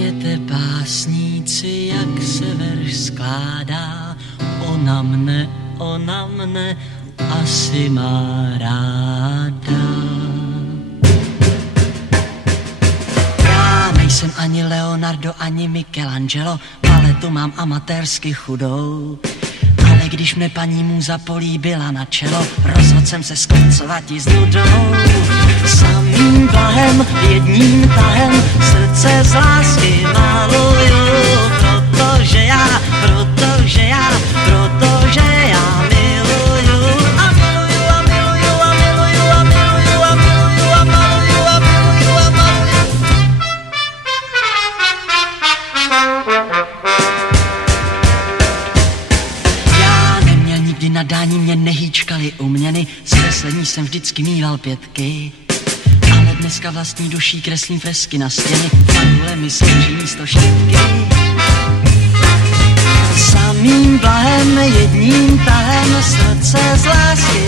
řekněte básníci, jak se verš skládá. Ona mne asi má ráda. Já nejsem ani Leonardo, ani Michelangelo, paletu mám amatérsky chudou. Ale když mne paní můza políbila na čelo, rozhodl jsem se skoncovati s nudou. Samým blahem, jedním tahem, srdce z lásky maluju. Protože já miluju a miluju a miluju a miluju a miluju a miluju a maluju a miluju a maluju. Já neměl nikdy nadání, mě nehýčkali uměny, z kreslení jsem vždycky mýval 5. Ale dneska vlastní duší kreslím fresky na stěny, fabule mi slouží místo štětky. Samým blahem, jedním tahem, srdce z lásky